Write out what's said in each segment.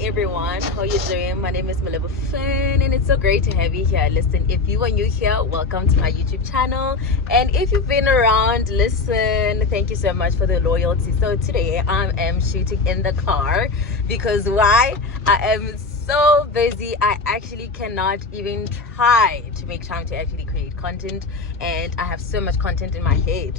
everyone, how you doing? My name is Molebo Fynn and it's so great to have you here. Listen, if you are new here, welcome to my YouTube channel, and if you've been around, listen, thank you so much for the loyalty. So today I am shooting in the car because why? I am so busy. I actually cannot even try to make time to actually create content, and I have so much content in my head,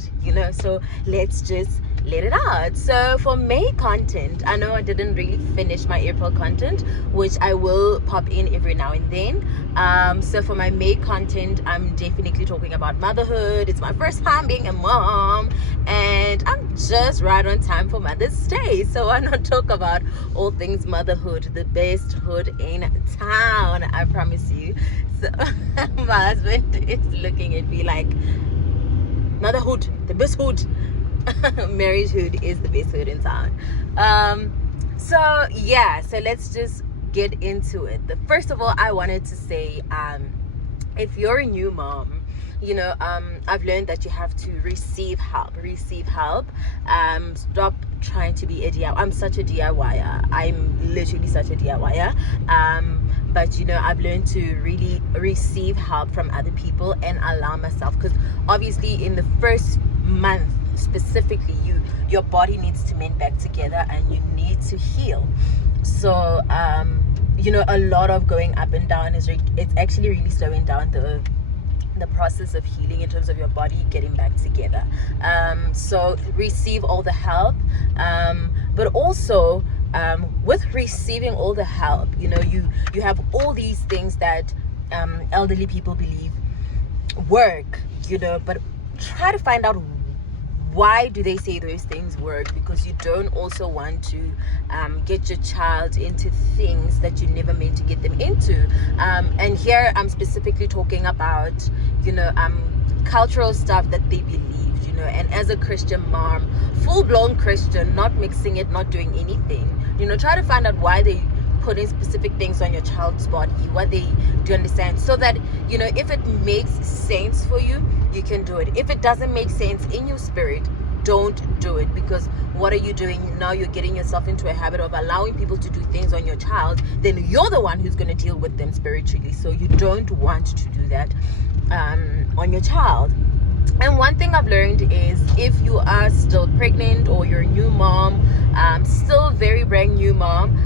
so let's just let it out. So for May content, I know I didn't really finish my April content, which I will pop in every now and then. So for my May content, I'm definitely talking about motherhood. It's my first time being a mom, and I'm just right on time for Mother's Day, so why not talk about all things motherhood, the best hood in town, I promise you. So my husband is looking at me like, motherhood, the best hood. Marriage hood is the best hood in town. So let's just get into it. First of all, I wanted to say, if you're a new mom, I've learned that you have to receive help. Stop trying to be a DIY. I'm such a DIYer. I'm literally such a DIYer. But I've learned to really receive help from other people and allow myself, because obviously in the first month specifically, your body needs to mend back together and you need to heal. So a lot of going up and down it's actually really slowing down the process of healing in terms of your body getting back together. So receive all the help, but also with receiving all the help, you have all these things that elderly people believe work, but try to find out why do they say those things work, because you don't also want to get your child into things that you never meant to get them into. And here I'm specifically talking about cultural stuff that they believe, and as a Christian mom, full-blown Christian, not mixing it, not doing anything, try to find out why they put in specific things on your child's body, what they do understand, so that if it makes sense for you, you can do it. If it doesn't make sense in your spirit, don't do it, because what are you doing now? You're getting yourself into a habit of allowing people to do things on your child, then you're the one who's going to deal with them spiritually. So you don't want to do that on your child. And one thing I've learned is, if you are still pregnant or you're a new mom, still very brand new mom,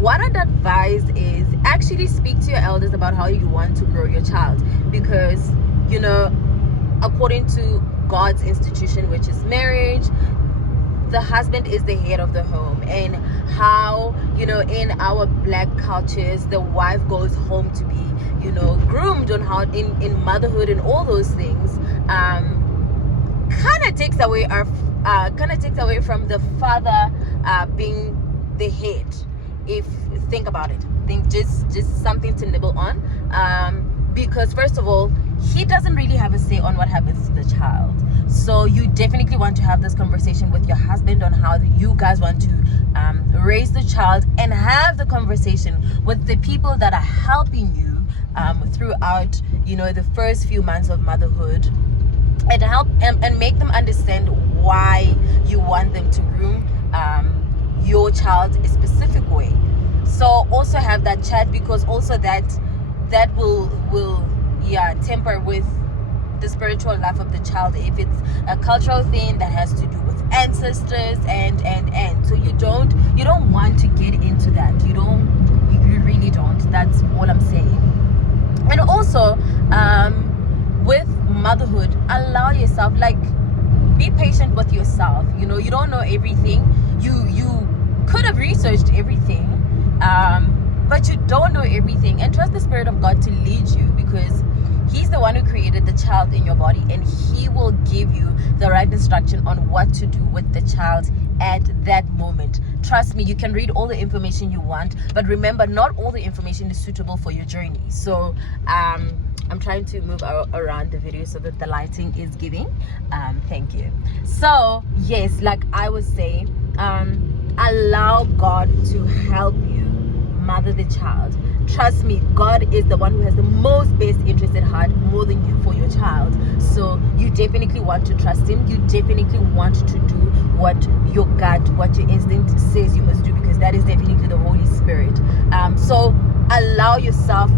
what I'd advise is actually speak to your elders about how you want to grow your child, because according to God's institution, which is marriage, the husband is the head of the home, and how in our black cultures the wife goes home to be groomed on how in motherhood and all those things, kind of takes away from the father being the head. If think about it, just something to nibble on, because first of all, he doesn't really have a say on what happens to the child. So you definitely want to have this conversation with your husband on how you guys want to raise the child, and have the conversation with the people that are helping you throughout the first few months of motherhood, and help and make them understand why you want them to groom your child a specific way. So also have that chat, because also that will temper with the spiritual life of the child, if it's a cultural thing that has to do with ancestors and so you don't want to get into that. You really don't. That's all I'm saying. And also with motherhood, allow yourself, be patient with yourself. You don't know everything. You could have researched everything, but you don't know everything, and trust the Spirit of God to lead you, because He's the one who created the child in your body, and He will give you the right instruction on what to do with the child at that moment. Trust me, you can read all the information you want, but remember, not all the information is suitable for your journey. So I'm trying to move around the video so that the lighting is giving. Thank you. So yes, like I was saying, allow God to help you mother the child. Trust me, God is the one who has the most best interest at heart, more than you, for your child. So you definitely want to trust Him. You definitely want to do what your gut, what your instinct says you must do, because that is definitely the Holy Spirit Spirit. So allow yourself,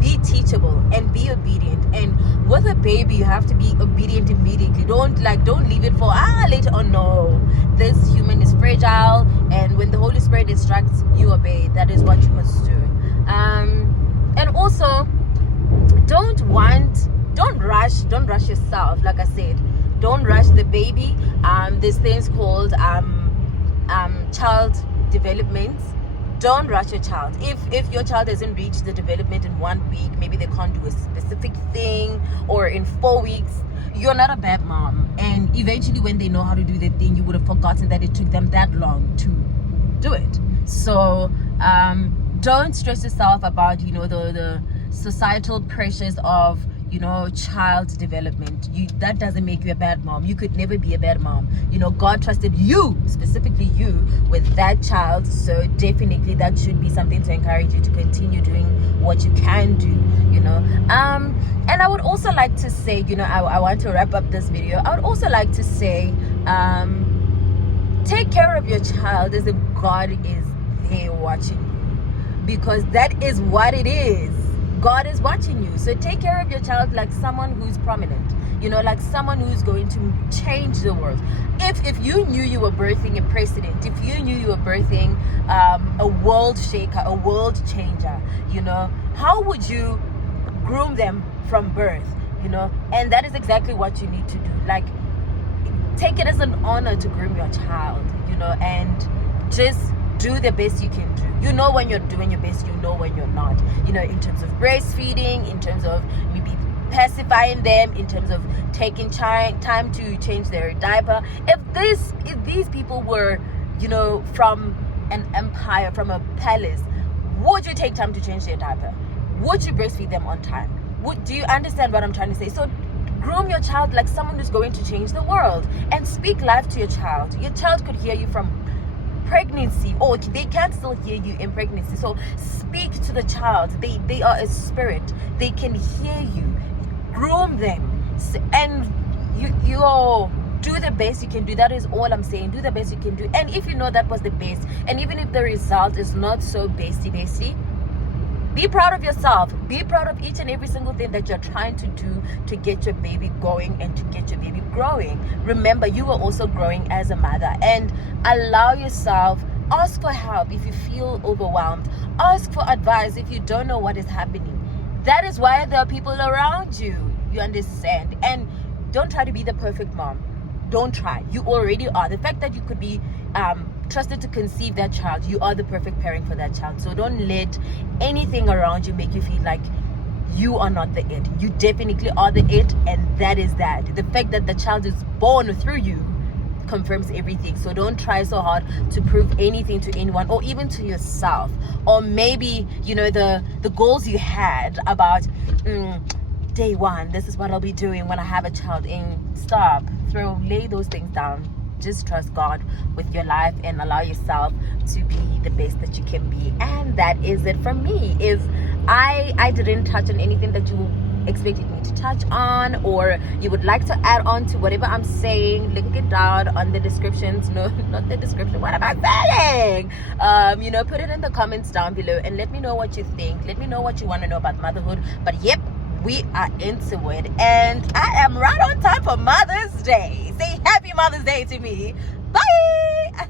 be teachable and be obedient. And with a baby, you have to be obedient immediately. Don't leave it for later on. No, this human is fragile, and when the Holy Spirit instructs, you obey. That is what you must do. And also, don't rush yourself. Like I said, don't rush the baby. There's things called child development. Don't rush your child. If your child hasn't reached the development in 1 week, maybe they can't do a specific thing, or in 4 weeks, you're not a bad mom. And eventually, when they know how to do the thing, you would have forgotten that it took them that long to do it. So don't stress yourself about the societal pressures of child development. That doesn't make you a bad mom. You could never be a bad mom. God trusted you, specifically you, with that child. So definitely that should be something to encourage you to continue doing what you can do. And I would also like to say, I want to wrap up this video. I would also like to say, take care of your child as if God is there watching you, because that is what it is. God is watching you. So take care of your child like someone who's prominent, like someone who's going to change the world. If you knew you were birthing a president, if you knew you were birthing a world shaker, a world changer, how would you groom them from birth? And that is exactly what you need to do. Like, take it as an honor to groom your child, and just do the best you can do. When you're doing your best, when you're not, in terms of breastfeeding, in terms of maybe pacifying them, in terms of taking time to change their diaper. If these people were, from an empire, from a palace, would you take time to change their diaper? Would you breastfeed them on time? Do you understand what I'm trying to say? So groom your child like someone who's going to change the world, and speak life to your child. Your child could hear you from pregnancy, or they can still hear you in pregnancy. So speak to the child. They are a spirit. They can hear you. Groom them, and you all do the best you can do. That is all I'm saying. Do the best you can do. And if that was the best, and even if the result is not so bestie, be proud of yourself. Be proud of each and every single thing that you're trying to do to get your baby going and to get your baby growing. Remember, you are also growing as a mother, and allow yourself, ask for help if you feel overwhelmed. Ask for advice if you don't know what is happening. That is why there are people around you. You understand? And don't try to be the perfect mom. Don't try. You already are. The fact that you could be trusted to conceive that child, you are the perfect parent for that child. So don't let anything around you make you feel like you are not the it. You definitely are the it, and that is that. The fact that the child is born through you confirms everything. So don't try so hard to prove anything to anyone, or even to yourself. Or maybe the goals you had about day one, this is what I'll be doing when I have a child. And lay those things down. Just trust God with your life and allow yourself to be the best that you can be. And that is it from me. If I didn't touch on anything that you expected me to touch on, or you would like to add on to whatever I'm saying, link it down on the descriptions. No, not the description. What am I saying? Put it in the comments down below and let me know what you think. Let me know what you want to know about motherhood. But yep, we are into it, and I am right on time for Mother's Day. Say happy Mother's Day to me. Bye.